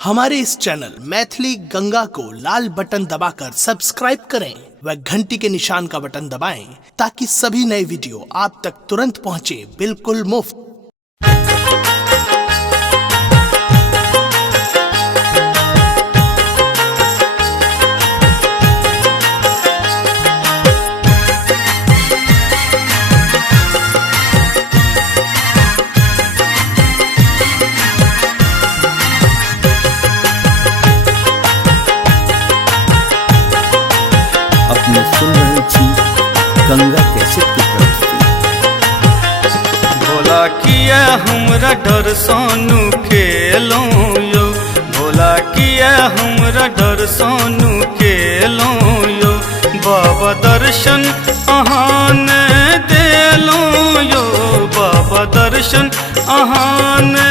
हमारे इस चैनल मैथिली गंगा को लाल बटन दबाकर सब्सक्राइब करें व घंटी के निशान का बटन दबाएं ताकि सभी नए वीडियो आप तक तुरंत पहुंचे बिल्कुल मुफ्त। अपने सुन रहे छी गंगा कैसेट की प्रस्तुति। भोला किया हमरा डर सोनू खेलो यो, भोला किया हमरा डर सोनू खेलो यो, बाबा दर्शन अहाँ ने देलो यो, बाबा दर्शन अहाँ ने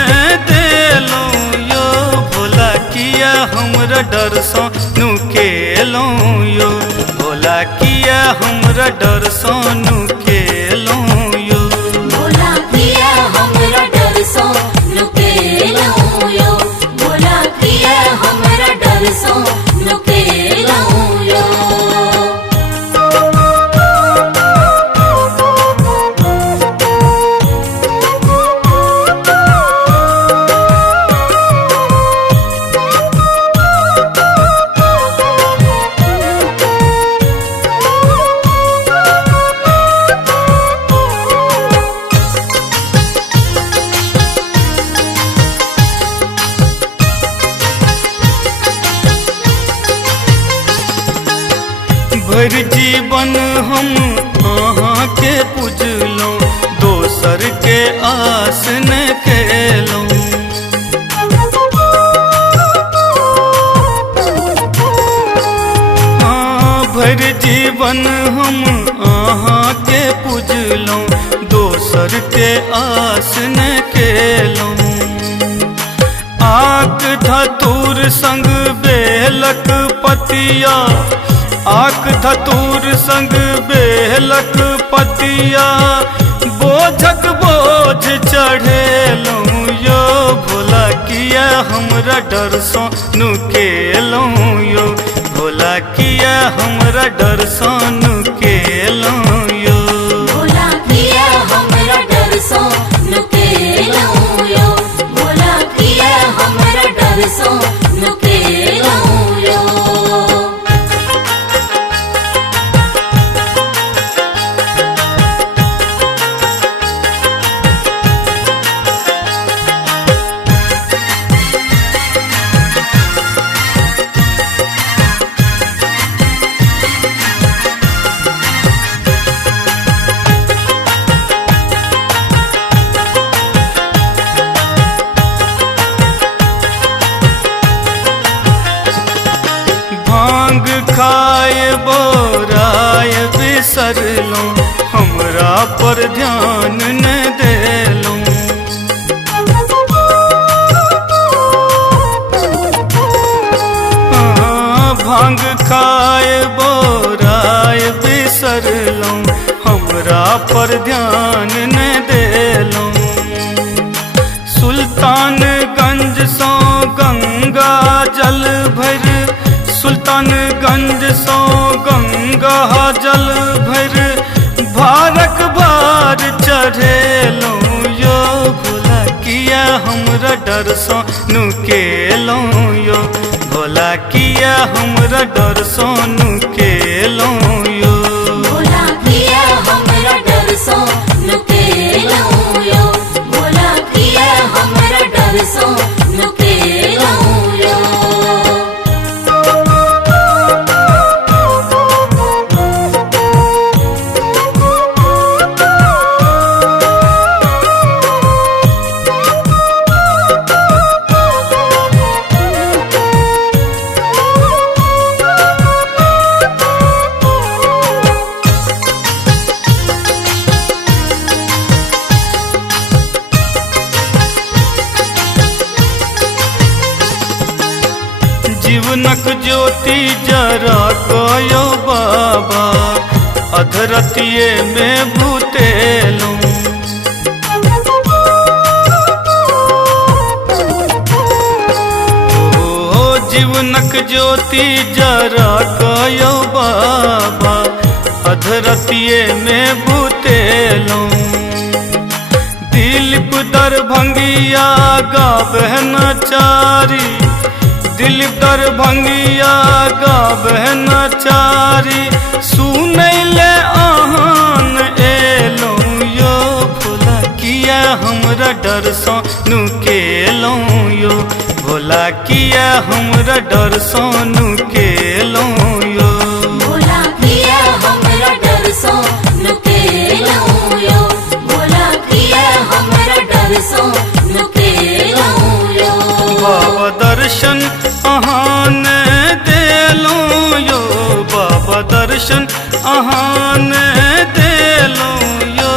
देलो यो, भोला किया हमरा डर सोनू खेलो यो, भोला किया हमरा डर सोनू खेलो यो, भोला किया हमरा डर सोनू खेलो यो, भोला किया हमरा डर सोनू खेलो यो। भर जीवन हम अहाँ के पूजलो, दोसर के आस न केलो, हाँ भर जीवन हम अहाँ के पूजलो, दोसर के आस न केलो, आक धतूर संग बेलक पतिया, आक धतूर संग बेलक पतिया, बोझक बोझ चढ़ेलो यो, भोला किया हमरा डर सोनू केलो यो, भोला किया हमरा डर सोनू केलो यो, भोला किया हमरा डर सोनू खेलो यो, भोला किया हमरा डर सोनू खेलो यो। भांग खाए बोराय बिसरलो, हमरा पर ध्यान न देलो, हाँ, भांग खाए बोराय बिसरलो, हमरा पर ध्यान न देलो, सुल्तानगंज सो गंगा जल भर, सुल्तानगंज सो गंगा जल भर, भारक बार चढ़ेलो यो, भोला किया हमरा डर सोनू केलो यो, भोला किया हमरा डर सोनू केलो यो, भोला किया हमरा डर सोनू खेलो यो, भोला किया हमरा डर सोनू खेलो यो। जीवनक ज्योति जरा कयो बाबा, अधरतिये में भूतेलो, जीवनक ज्योति जरा कयो बाबा अधरतिये में भूतेलो दिलीप दरभंगिया गावे नचारी दिलीप दरभंगिया गावे नचारी सुनैले आहान एलो यो भोला किया हमरा डर सो नुकेलो यो भोला किया हमरा डर सो नुकेलो यो भोला किया हमरा डर सो नुकेलो यो भोला किया हमरा डर सो नुकेलो यो बाबा दर्शन अहान देलो यो बाबा दर्शन अहान देलो यो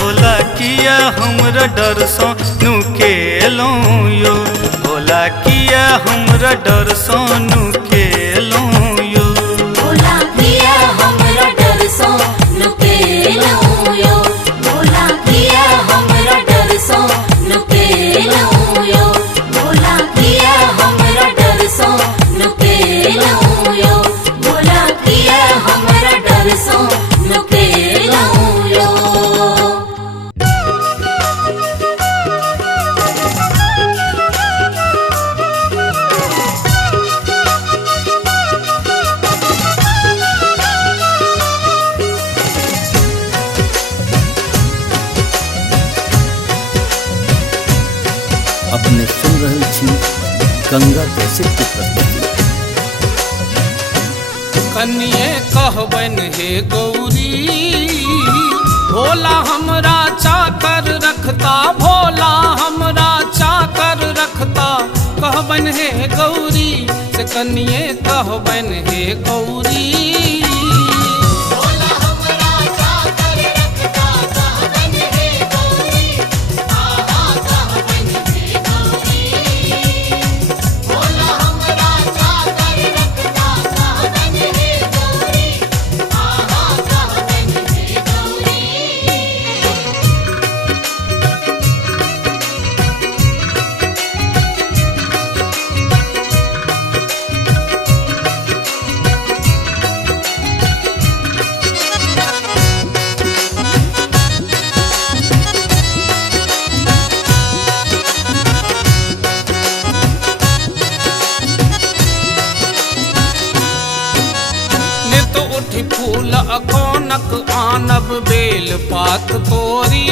भोला किया हमरा डर सो नुकेलो यो भोला किया हमरा डर सो नुकेलो यो भोला किया हमरा डर सो नुकेलो यो भोला किया हमरा डर सो नुकेलो यो भोला किया हमरा डर सो नुकेलो यो भोला किया हमरा डर सो नुकेलो यो अपने सुन रहल छी गंगा कैसेट के प्रस्तुति। कनिए कहबन हे गौरी भोला हमरा चाकर रखता भोला हमरा चाकर रखता कहबन हे गौरी से कनिए कहबन हे गौरी फूल अकोनक आनब बेल पात तोरी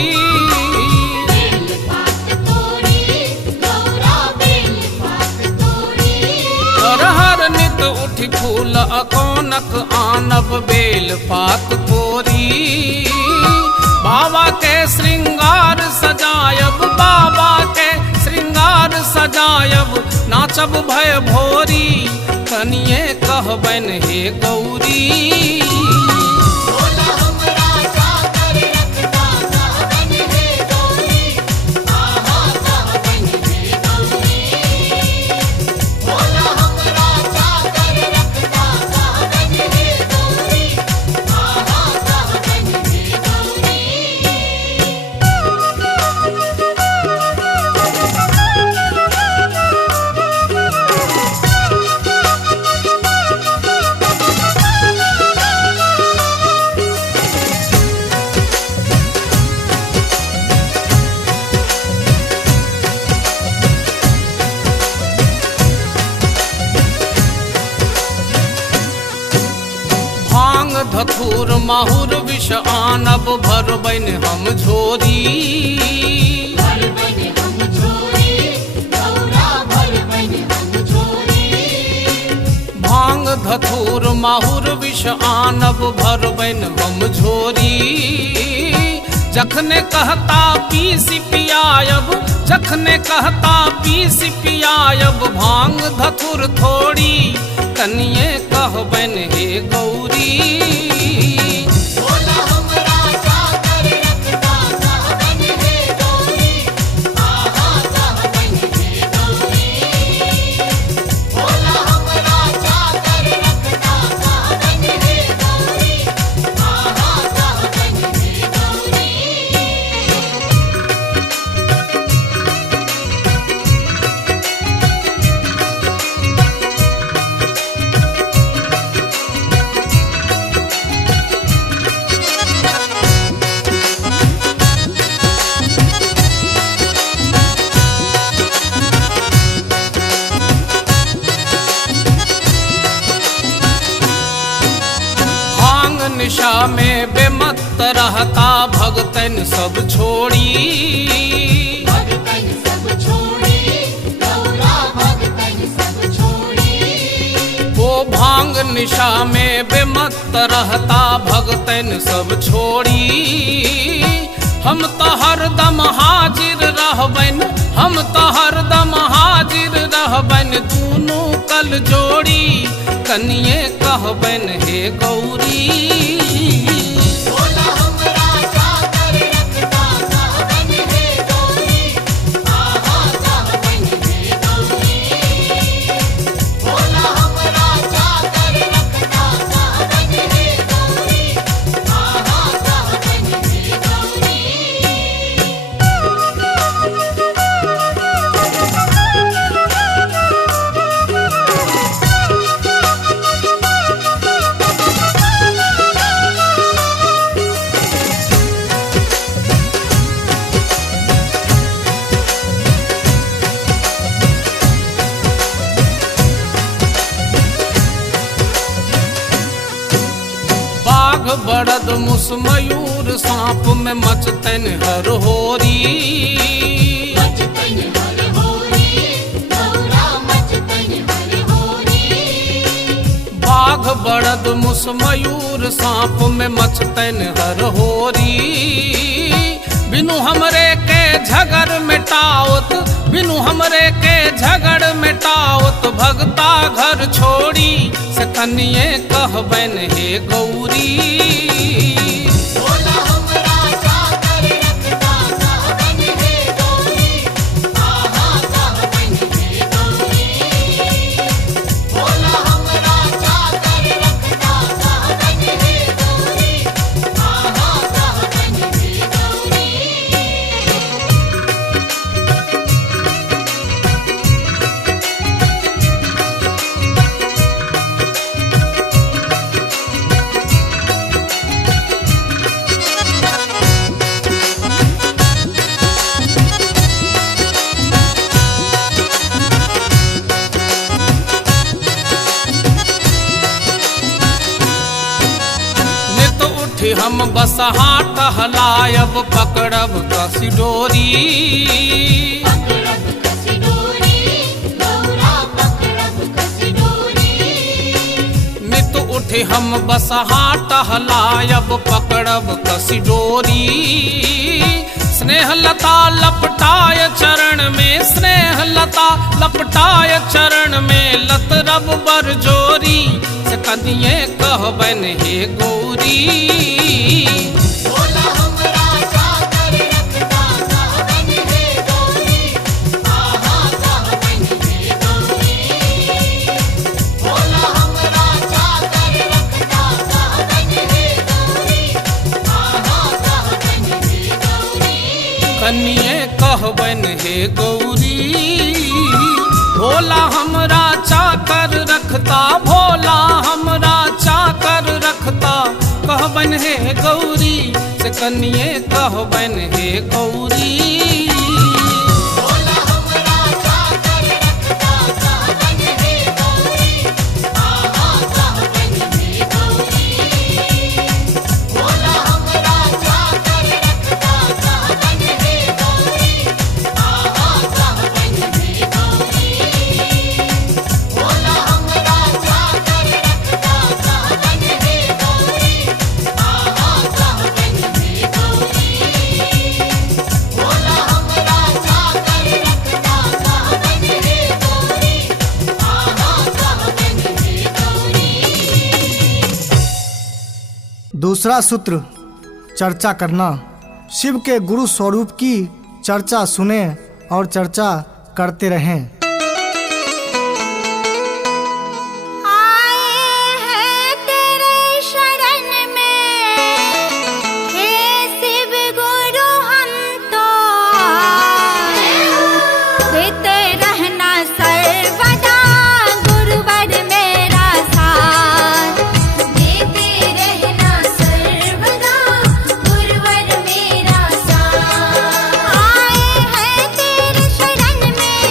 हर नित उठ फूल अकोनक आनब बेल पात तोरी बाबा के श्रृंगार सजायब बाबा के श्रृंगार सजायब नाचब भय भोरी कनिए कहबन हे गौरी धथुर माहुर विष आनब भरबन हम झोरी भांग धथुर माहुर विष आनब भरबन हम झोरी जखने कहता पीस पियायब जखने कहता पीस पियायब भांग धथुर थोड़ी कनिए कहबन हे गौरी निशा में बेमत रहता भगतन सब छोड़ी। भगतन सब छोड़ी, गौरा भगतन सब छोड़ी। वो भांग निशा में बेमत रहता भगतन सब छोड़ी। हम तो हरदम हाजिर रहबन, हम तो हरदम हाजिर रहबन, दूनों कल जोड़ी कनिए कहबन हे गौरी। भोला हमरा चाकर रखता कहबन हे गौरी, आहा कहबन हे गौरी। भोला हमरा चाकर रखता कहबन हे गौरी, आहा कहबन हे गौरी। बाघ बड़द मुस मयूर सांप में मचतन हर होरी। मचतन हर होरी, गौरा मचतन हर होरी। बाघ बड़द मुस मयूर सांप में मचतन हर होरी। बिनु हमरे के झगड़ मिटाओत, बिनु हमरे के झगड़ मिटाओत, भगता घर छोड़ी से कनिए कहबन हे गौरी। भोला हमरा चाकर रखता कहबन हे गौरी, आहा कहबन हे गौरी। भोला हमरा चाकर रखता कहबन हे गौरी, आहा कहबन हे गौरी। नित उठी हम बस हाथ हलायब पकड़ब कसी डोरी। पकड़ब कसी डोरी, गौरा पकड़ब कसी डोरी। नित उठी हम बस हाथ हलायब पकड़ब कसी डोरी। स्नेह लता लपटाय चरण में, स्नेह लता लपटाय चरण में, लत रब बर जोरी से कनिए कहबन हे गौरी। भोला हमरा चाकर रखता कहबन हे गौरी, आहा कहबन हे गौरी। भोला हमरा चाकर रखता कहबन हे गौरी, आहा कहबन हे गौरी। कनिए कहबन हे गौरी। भोला हमरा चाकर रखता, भोला हमरा चाकर रखता, कहबन हे गौरी से कनिए कहबन हे गौरी। भोला हमरा चाकर रखता कहबन हे गौरी, आहा कहबन हे गौरी। भोला हमरा चाकर रखता कहबन हे गौरी, आहा कहबन हे गौरी। भोला हमरा चाकर रखता कहबन हे गौरी, आहा कहबन हे गौरी। भोला हमरा चाकर रखता कहबन हे गौरी, आहा कहबन हे गौरी। दूसरा सूत्र चर्चा करना। शिव के गुरु स्वरूप की चर्चा सुने और चर्चा करते रहें। आए हैं तेरे शरण में, हे शिव गुरु हम तो देते रहना सर्वदा गुरुवर मेरा साथ। देते रहना सर्वदा गुरुवर मेरा साथ। आए हैं तेरे शरण में,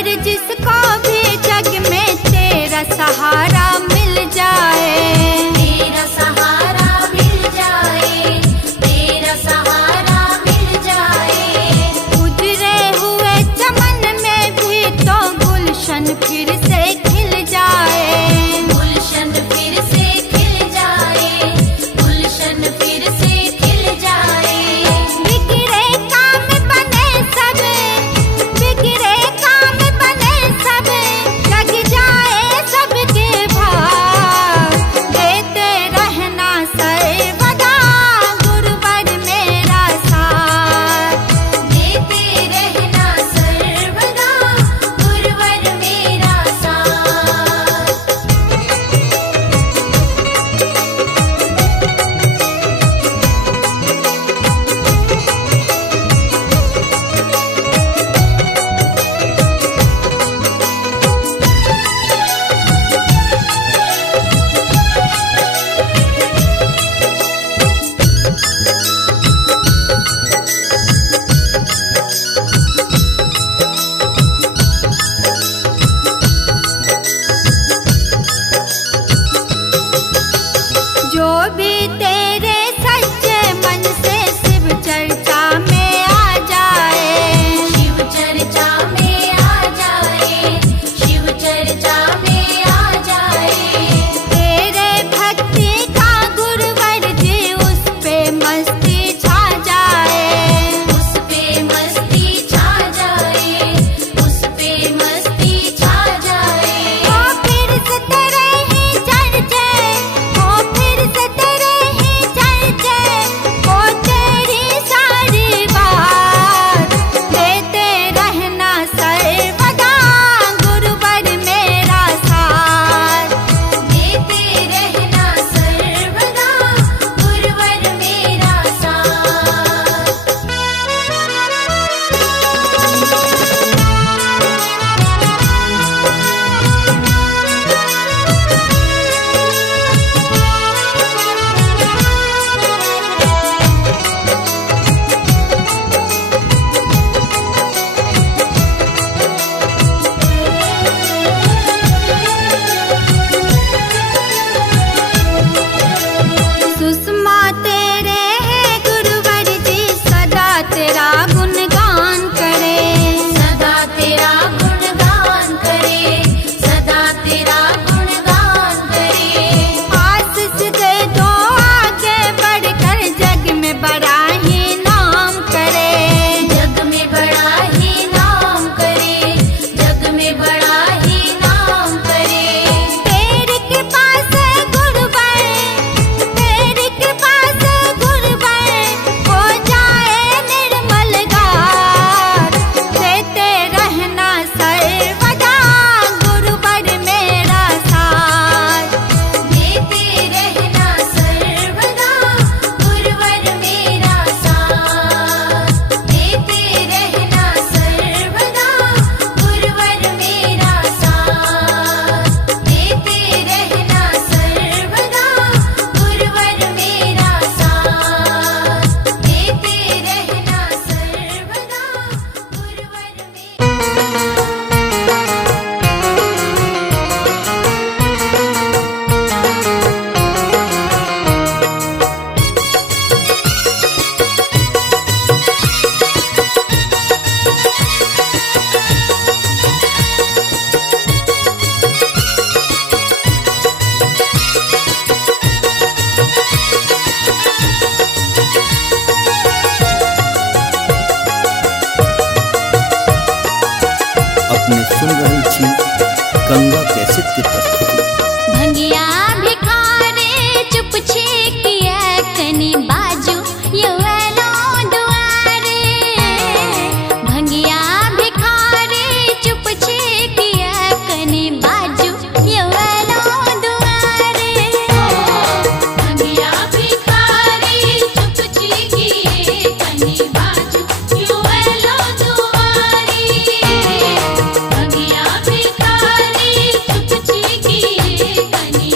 गुरुवर जिसको भी जग में तेरा सहारा मिल जाए, तेरा सहारा मिल जाए, तेरा सहारा मिल जाए। उजरे हुए चमन में भी तो गुलशन फिर से खिल जाए, गुलशन फिर से खिल जाए, गुलशन फिर से खिल जाए। बिगड़े काम बने सब, बिगड़े काम बने सब, जग जाए सबके भाग। देते रहना सर्वदा गुरुवर मेरा साथ, देते रहना सर्वदा गुरुवर मेरा साथ। जो भी तेरे सच्चे मन से शिव चर्चा में आ जाए, शिव चर्चा में आ जाए, शिव चर्चा में आ जाए। तेरे भक्ति का गुरुवर जी उस पे मस्ती छा जाए, उस पे मस्ती छा जाए, उस पे मस्ती छा जाए। ओ फिर से तेरे ही चर्चे, ओ फिर से तेरे ही चर्चे, ओ तेरी सारी बात। देते रहना सर्वदा गुरुवर मेरा साथ, देते रहना सर्वदा गुरुवर मेरा साथ। सुषमा तेरे है गुरुवर जी सदा तेरा गुणगान करे, सदा तेरा गुणगान करे, सदा तेरा गुणगान करे। आशीष दे दो आगे बढ़कर जग में बड़ा ही नाम करे, जग में बड़ा ही नाम करे, जग में बड़ा ही नाम करे। तेरी कृपा से गुरुवर, तेरी कृपा से गुरुवर हो जाए निर्मल गार। देते रहना सर्वदा गुरुवर मेरा साथ, देते रहना सर्वदा गुरुवर मेरा साथ, देते रहना सर्वदा गुरुवर मेरा साथ, देते रहना सर्वदा गुरुवर मेरा साथ, देते रहना सर्वदा गुरुवर मेरा। अपने सुन रही छी गंगा कैसेट की प्रस्तुति। भंगिया भिखारे चुप छे किया कनी बाजू युवलो दुआरे। भंगिया भिखारे चुप छे किया कनी बाजू युवलो दुआरे। भंगिया भिखारे चुप छे किए कनी बाजू युवलो दुआरे। भंगिया भिखारी चुप छे किए कनी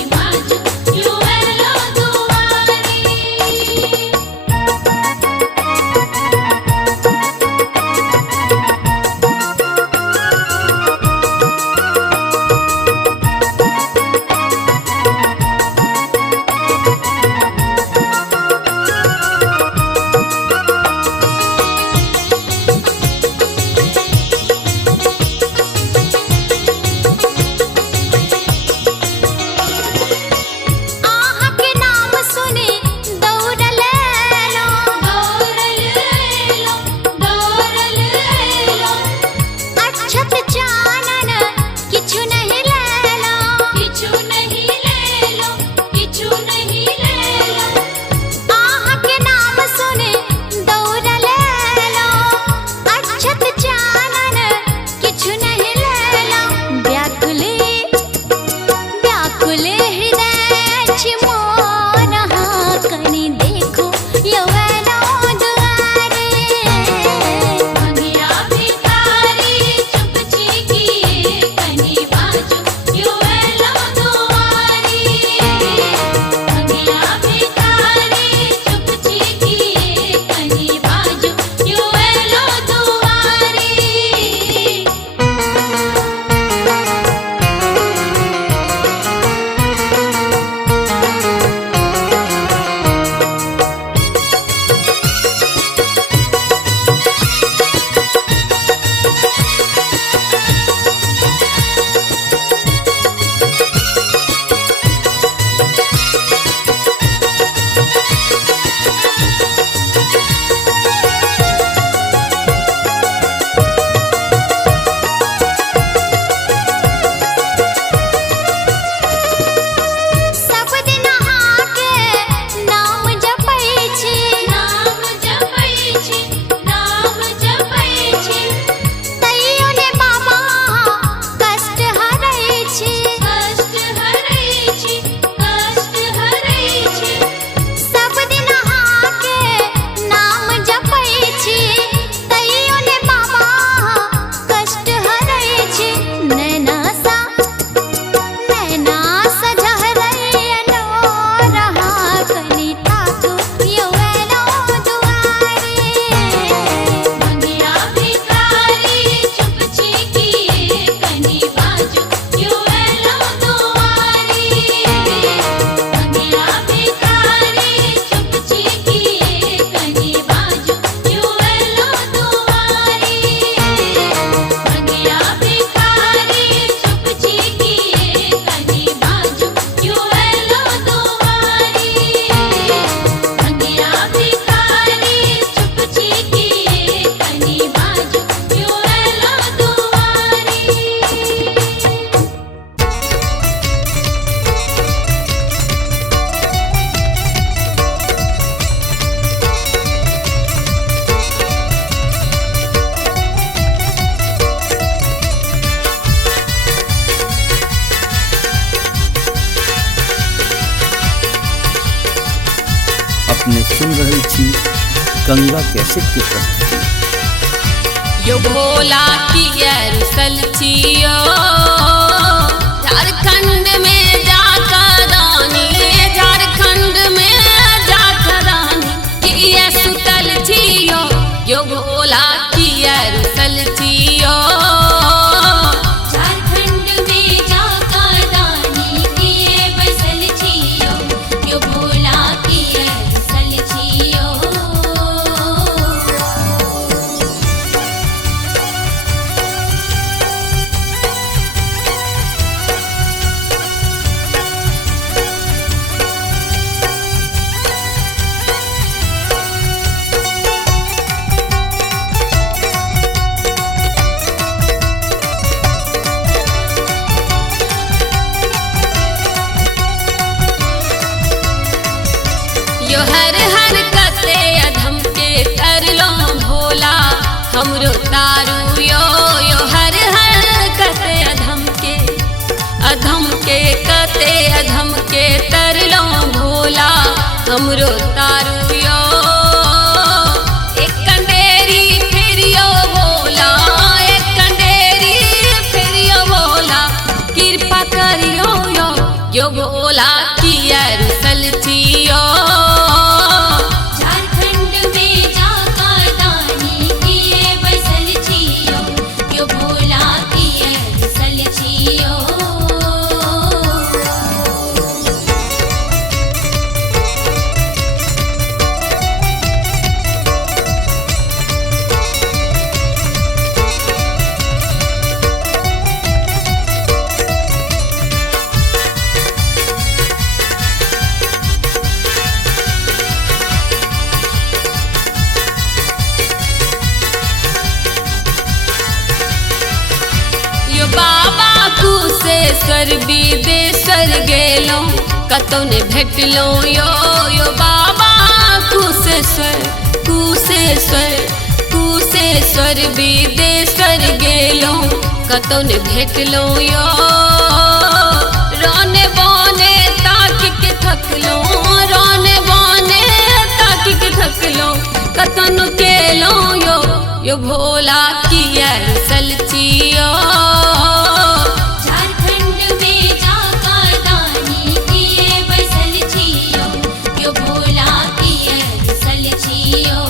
सुन रही छी गंगा कैसेट की प्रस्तुति। यो भोला की रुसल छियो झारखंड में जाकर रानी, झारखंड में जाकर रानी किया सुतल छियो। यो भोला की रुसल छियो झारखंड में जाकर रानी किए बसल छियो। यो भोला की रुसल छियो। यो हर हर कते अधम के कर लो भोला हमरो तारू यो। यो हर हर कते अधम के कते अधम के कर लो भोला हमरो तारू यो। एक कंडेरी फिरियो भोला, एक कंडेरी फिरियो भोला कृपा करियो यो। यो भोला की रुसल छियो झारखंड में जाकर दानी किए बसल छियो। यो भोला की रुसल छियो। यो बाबा कुशेश्वर विदेश्वर गेलो कतौ ने भेटलो यो। यो बाबा कुशेश्वर विदेश्वर गेलो कतौ ने भेटलो यो। रोने बोने ताक के थकलो, रोने बोने ताक के थकलो कतन केलो यो। यो भोला की रुसल छियो झारखंड में जाकर दानी किए बसल छियो। यो भोला की रुसल छियो।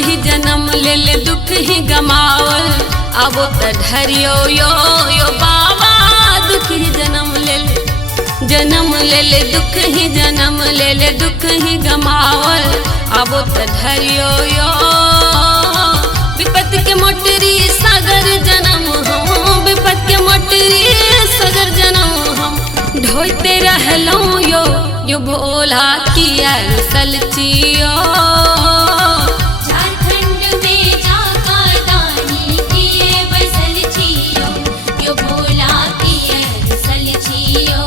ही जन्म ले ले दुख ही गमावल अब त धरियो यो। यो बाबा दुख ही जन्म ले ले दुख ही जन्म ले ले दुख ही गमावल अब त धरियो यो। विपत के मोटरी सागर जन्म हम, विपत के मोटरी सागर जन्म हम ढोते रहलो यो। यो भोला की रुसल छियो झारखंड में जाकर दानी किए बसल छियो। यो भोला की रुसल छियो।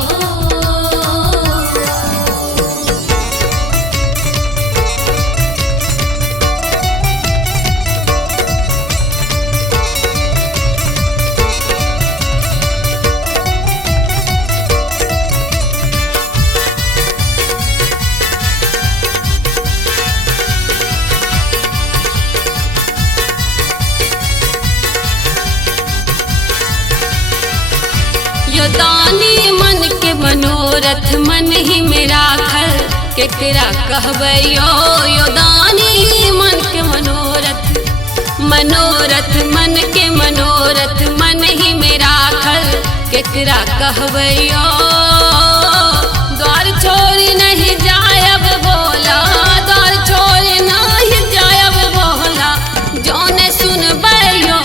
यो दानी मन के मनोरथ मन ही में राखल केकरा कहबै यो। यो दानी मन के मनोरथ मन के मनोरथ मन ही में राखल केकरा कहबै यो। द्वार छोड़ी नहीं जायब भोला, द्वार छोड़ी नहीं जायब भोला जौने सुनबै यो।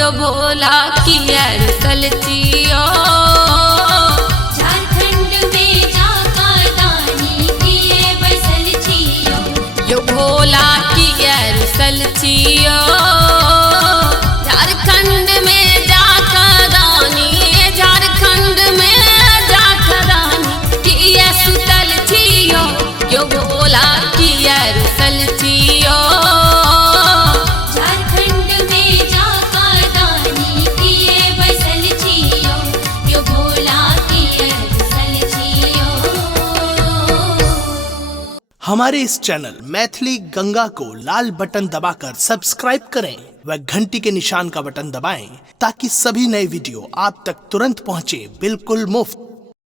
यो भोला की रुसल छियो झारखंड में जाकर दानी किए बसल छियो। यो भोला हमारे इस चैनल मैथिली गंगा को लाल बटन दबाकर सब्सक्राइब करें व घंटी के निशान का बटन दबाएं ताकि सभी नए वीडियो आप तक तुरंत पहुंचे बिल्कुल मुफ्त।